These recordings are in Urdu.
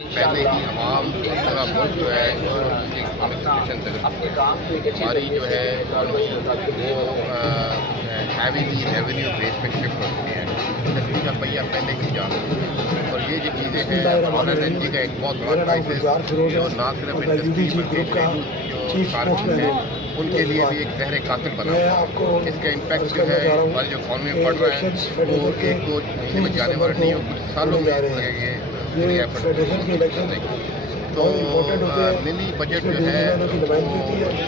پہلے ہی عوام پورا ملک جو ہے ہماری جو ہے وہ ہیویلی ریونیو بیس پہ شفٹ ہو چکی ہے. انڈسٹری کا پہیہ پہلے ہی جا اور یہ جو چیزیں ہیں RLNG کا ایک بہت بڑا کرائسس جو نہ صرف انڈسٹری بلکہ جو صارفین ہیں ان کے لیے بھی ایک زہر قاتل بنا ہوا. اس کا امپیکٹ جو ہے ہماری جو اکانومی میں پڑ رہا ہے وہ ایک دو مہینے میں جانے والا نہیں ہو, کچھ سالوں میں یہ پوری ایفرٹ کرنے کی. تو منی بجٹ جو ہے وہ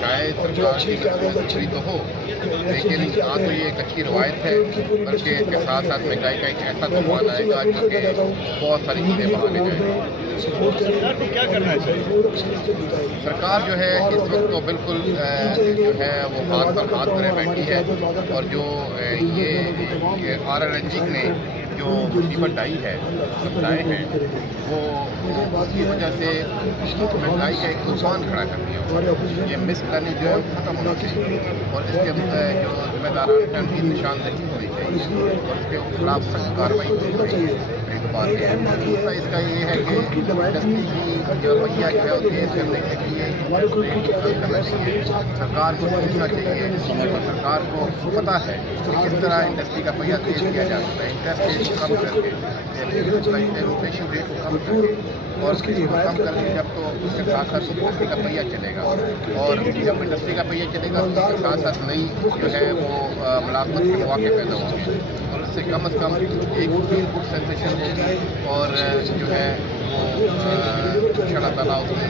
شاید سرکار کی ضروری تو ہو, لیکن نہ تو یہ ایک اچھی روایت ہے بلکہ اس کے ساتھ ساتھ مہنگائی کا ایک ایسا طوفان آئے گا جو کہ بہت ساری چیزیں بہانے جائیں گی. کیا کرنا ہے سرکار جو ہے اس وقت تو بالکل جو ہے وہ ہاتھ پر ہاتھ کرے بیٹھی ہے, اور جو یہ RLNG نے جو مصیبت ڈائی ہے لائے ہیں وہ اس کی وجہ سے مہنگائی کا ایک طوفان کھڑا کر دیا. یہ مس پلاننگ جو ہے ختم ہونا چاہیے اور اس کے جو ذمہ داران ہیں ان کی نشاندہی ہونی چاہیے اور اس کے خلاف سخت کارروائی ہونی چاہیے. ایک بات ہے. دوسرا اس کا یہ ہے کہ انڈسٹری کی جو رویہ جو ہے تیز کرنے کے لیے کرنا چاہیے. سرکار کو سوچنا چاہیے اور سرکار کو پتہ ہے کہ کس طرح انڈسٹری کا پہیہ تیز کیا جا سکتا ہے. انٹرسٹ ریٹ کو کم کر کے انفلیشن ریٹ کو کم کر کے اور اس کو کم کر کے جب تو اس کے ساتھ ساتھ انڈسٹری کا پہیہ چلے گا, اور جب انڈسٹری کا پہیہ چلے گا تو اس کے ساتھ ساتھ نئی جو ہے وہ ملازمت کے مواقع پیدا ہوں گے اور اس سے کم از کم ایک گڈ سینسیشن ہوگی اور جو ہے وہ ان شاء اللہ تعالیٰ اس میں